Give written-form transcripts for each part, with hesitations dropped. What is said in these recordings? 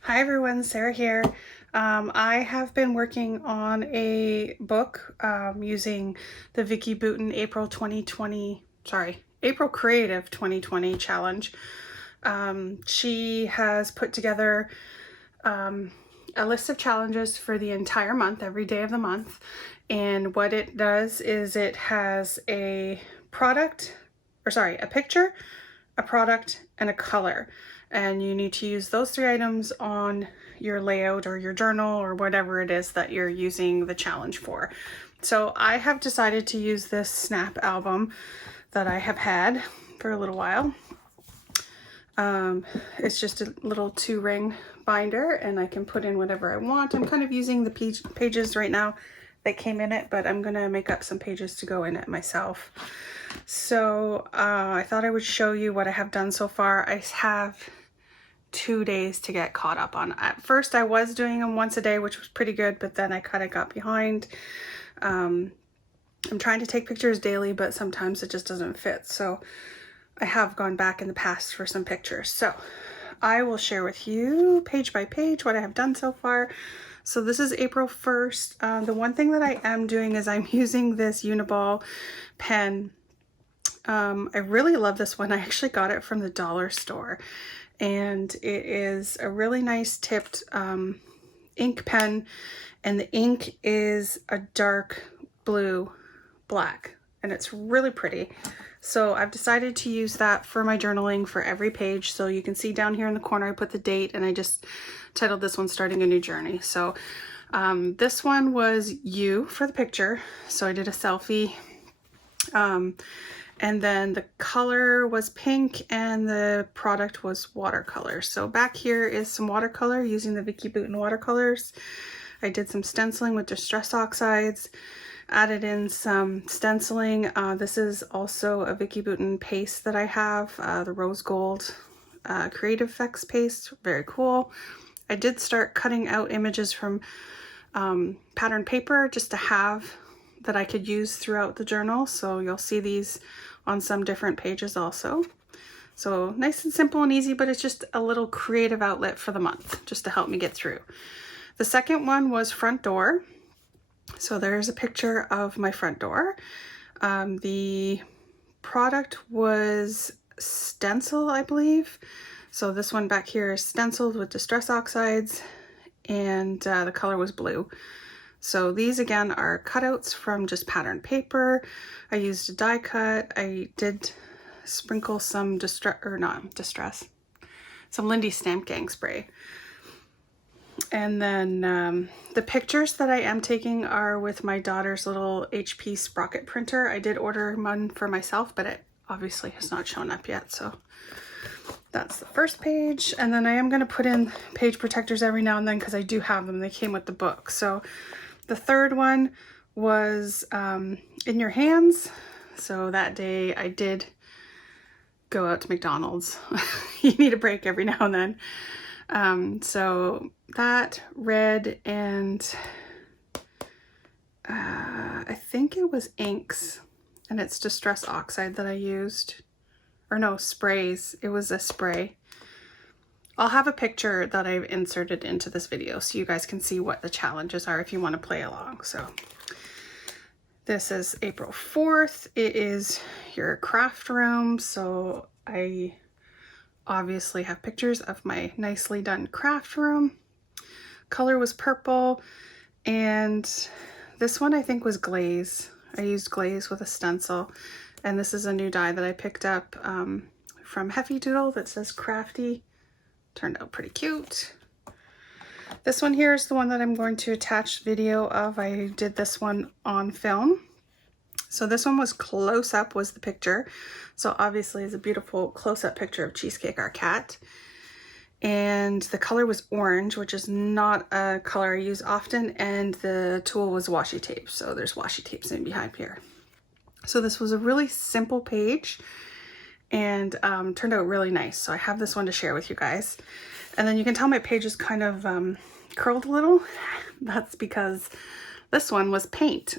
Hi everyone, Sarah here. I have been working on a book using the Vicki Boutin April Creative 2020 challenge. She has put together a list of challenges for the entire month, every day of the month. And what it does is it has a picture, a product, and a color. And you need to use those three items on your layout or your journal or whatever it is that you're using the challenge for. So I have decided to use this snap album that I have had for a little while. It's just a little 2-ring binder and I can put in whatever I want. I'm kind of using the pages right now that came in it, but I'm gonna make up some pages to go in it myself. So I thought I would show you what I have done so far. I have 2 days to get caught up on. At first I was doing them once a day, which was pretty good, but then I kind of got behind. I'm trying to take pictures daily, but sometimes it just doesn't fit. So I have gone back in the past for some pictures. So I will share with you page by page what I have done so far. So this is April 1st. The one thing that I am doing is I'm using this Uniball pen. I really love this one. I actually got it from the dollar store, and it is a really nice tipped ink pen, and the ink is a dark blue black, and it's really pretty. So I've decided to use that for my journaling for every page. So you can see down here in the corner I put the date, and I just titled this one Starting a New Journey. So this one was you for the picture, so I did a selfie. And then the color was pink and the product was watercolor. So back here is some watercolor using the Vicki Boutin watercolors. I did some stenciling with Distress Oxides, added in some stenciling. This is also a Vicki Boutin paste that I have, the rose gold creative effects paste, very cool. I did start cutting out images from pattern paper just to have that I could use throughout the journal. So you'll see these on some different pages also. So nice and simple and easy, but it's just a little creative outlet for the month just to help me get through. The second one was front door. So there's a picture of my front door. The product was stencil, I believe. So this one back here is stenciled with Distress Oxides, and the color was blue. So these again are cutouts from just pattern paper. I used a die cut. I did sprinkle some some Lindy Stamp Gang spray. And then the pictures that I am taking are with my daughter's little HP sprocket printer. I did order one for myself, but it obviously has not shown up yet. So that's the first page. And then I am going to put in page protectors every now and then because I do have them. They came with the book. So the third one was in your hands. So that day I did go out to McDonald's. You need a break every now and then. So that red and I think it was inks, and it's Distress Oxide that I used. Or no, sprays. It was a spray. I'll have a picture that I've inserted into this video so you guys can see what the challenges are if you want to play along. So this is April 4th. It is your craft room. So I obviously have pictures of my nicely done craft room. Color was purple, and this one I think was glaze. I used glaze with a stencil, and this is a new die that I picked up from Heffy Doodle that says crafty. Turned out pretty cute. This one here is the one that I'm going to attach video of. I did this one on film. So this one was close up was the picture. So obviously it's a beautiful close-up picture of Cheesecake, our cat. And the color was orange, which is not a color I use often, and the tool was washi tape. So there's washi tapes in behind here. So this was a really simple page, and turned out really nice. So I have this one to share with you guys. And then you can tell my page is kind of curled a little. That's because this one was paint.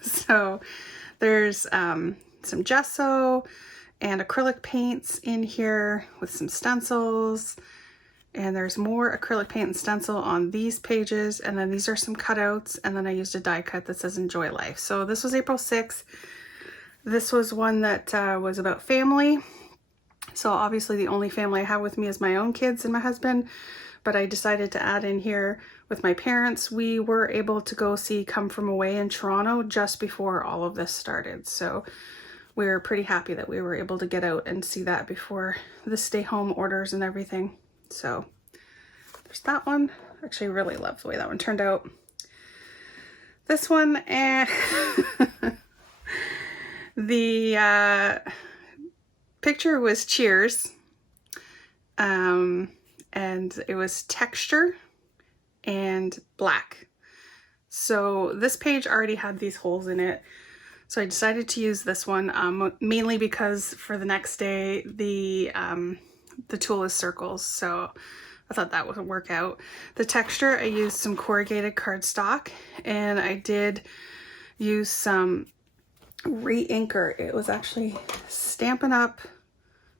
So there's some gesso and acrylic paints in here with some stencils. And there's more acrylic paint and stencil on these pages, and then these are some cutouts, and then I used a die cut that says Enjoy Life. So this was April 6th. This was one that was about family. So obviously the only family I have with me is my own kids and my husband, but I decided to add in here with my parents. We were able to go see Come From Away in Toronto just before all of this started. So we were pretty happy that we were able to get out and see that before the stay home orders and everything. So there's that one. Actually, I really love the way that one turned out. This one, and the picture was Cheers, and it was texture and black. So this page already had these holes in it, so I decided to use this one, mainly because for the next day the tool is circles, so I thought that would work out. The texture, I used some corrugated cardstock, and I did use some re-inker. It was actually Stampin' Up!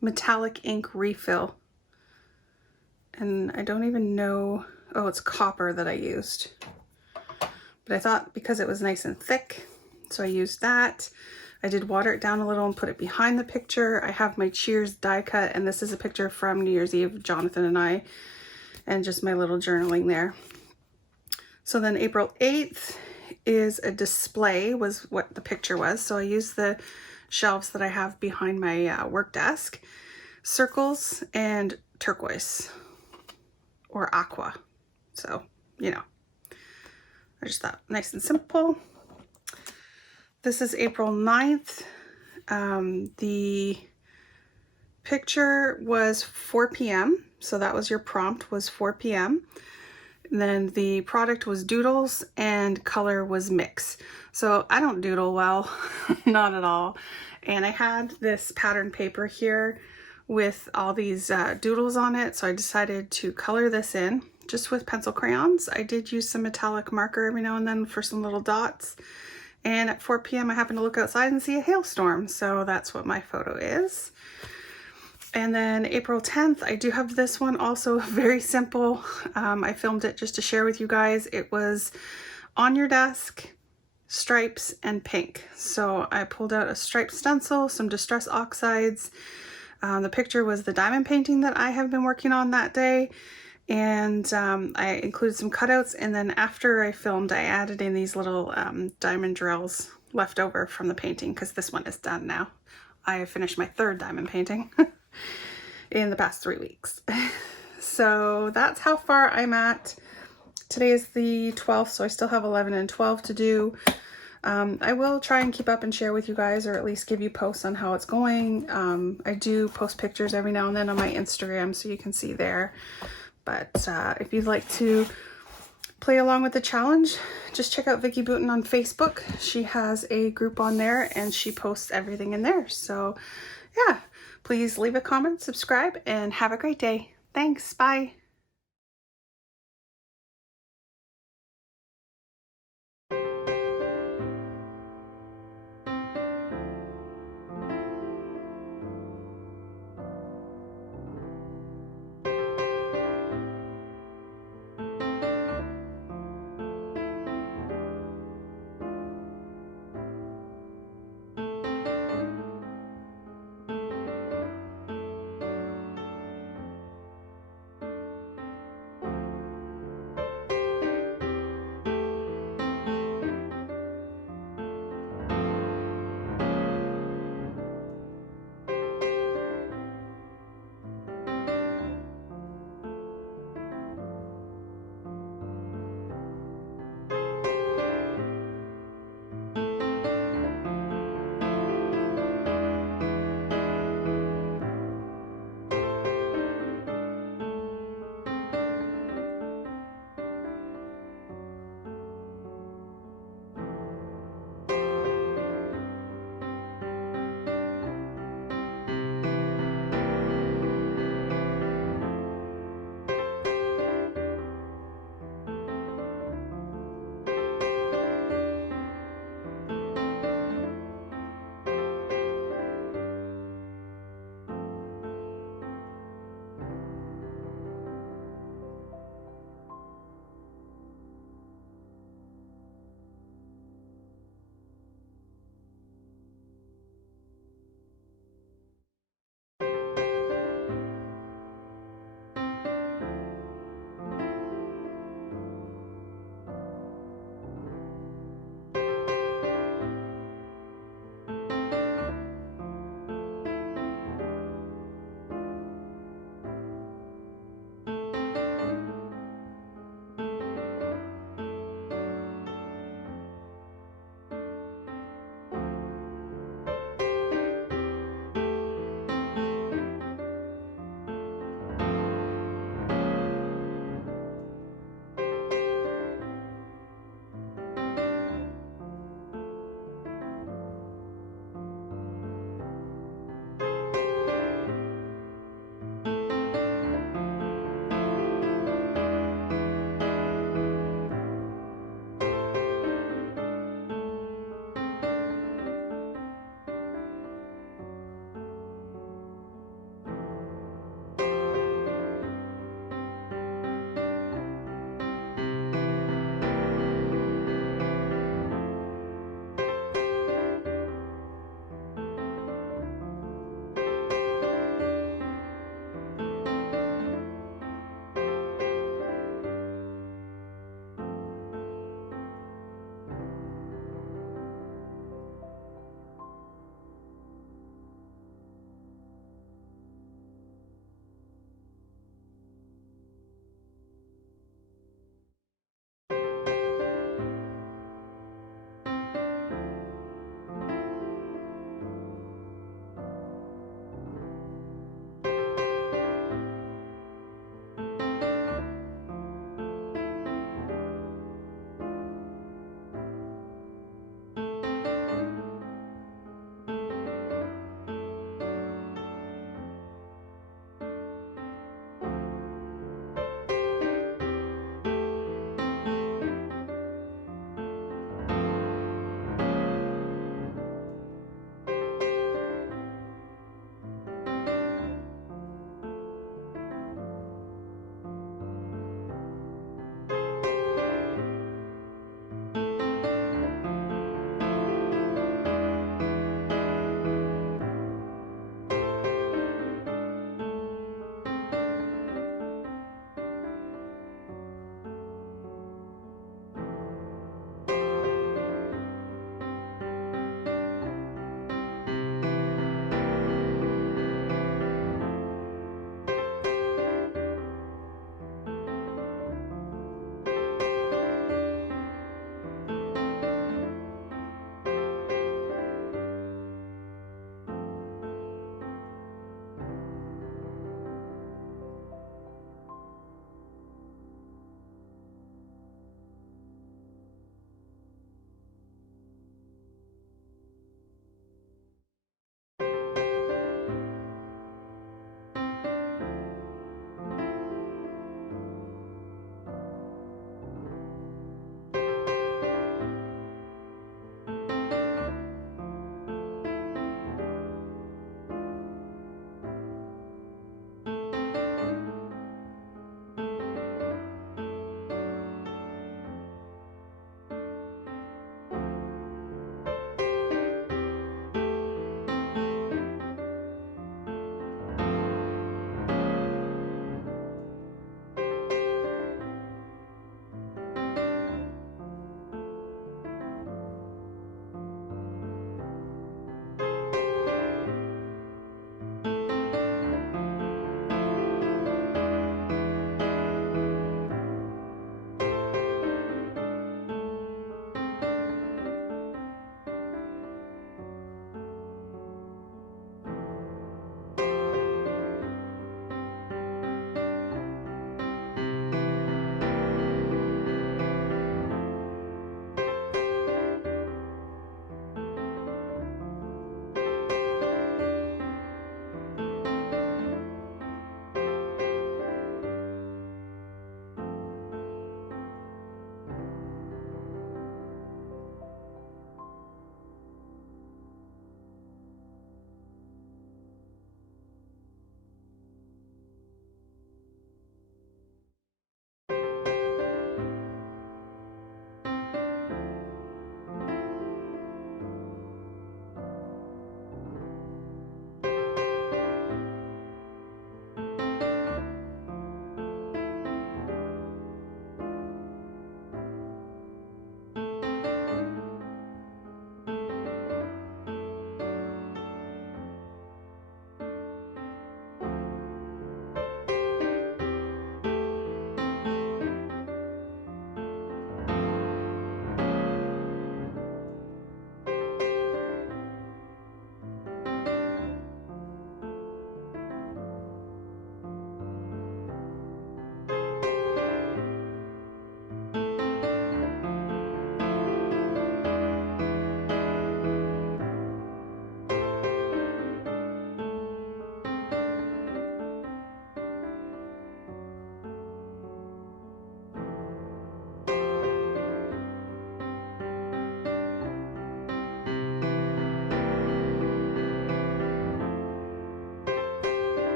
Metallic ink refill, and I don't even know, oh, it's copper that I used, but I thought because it was nice and thick, so I used that. I did water it down a little and put it behind the picture. I have my Cheers die cut, and this is a picture from New Year's Eve, Jonathan and I, and just my little journaling there. So then April 8th is a display, was what the picture was. So I used the shelves that I have behind my work desk, circles and turquoise or aqua. So, you know, I just thought nice and simple. This is April 9th. The picture was 4 p.m. So that was your prompt, was 4 p.m. And then the product was doodles and color was mix. So I don't doodle well, not at all. And I had this pattern paper here with all these doodles on it. So I decided to color this in just with pencil crayons. I did use some metallic marker every now and then for some little dots. And at 4 p.m. I happened to look outside and see a hailstorm. So that's what my photo is. And then April 10th, I do have this one also, very simple. I filmed it just to share with you guys. It was on your desk, stripes, and pink. So I pulled out a striped stencil, some distress oxides. The picture was the diamond painting that I have been working on that day. And I included some cutouts, and then after I filmed, I added in these little diamond drills left over from the painting, because this one is done now. I have finished my third diamond painting in the past 3 weeks. So that's how far I'm at. Today is the 12th, so I still have 11 and 12 to do. I will try and keep up and share with you guys, or at least give you posts on how it's going. I do post pictures every now and then on my Instagram, so you can see there. But if you'd like to play along with the challenge, just check out Vicki Boutin on Facebook. She has a group on there, and she posts everything in there. So yeah, please leave a comment, subscribe, and have a great day. Thanks. Bye.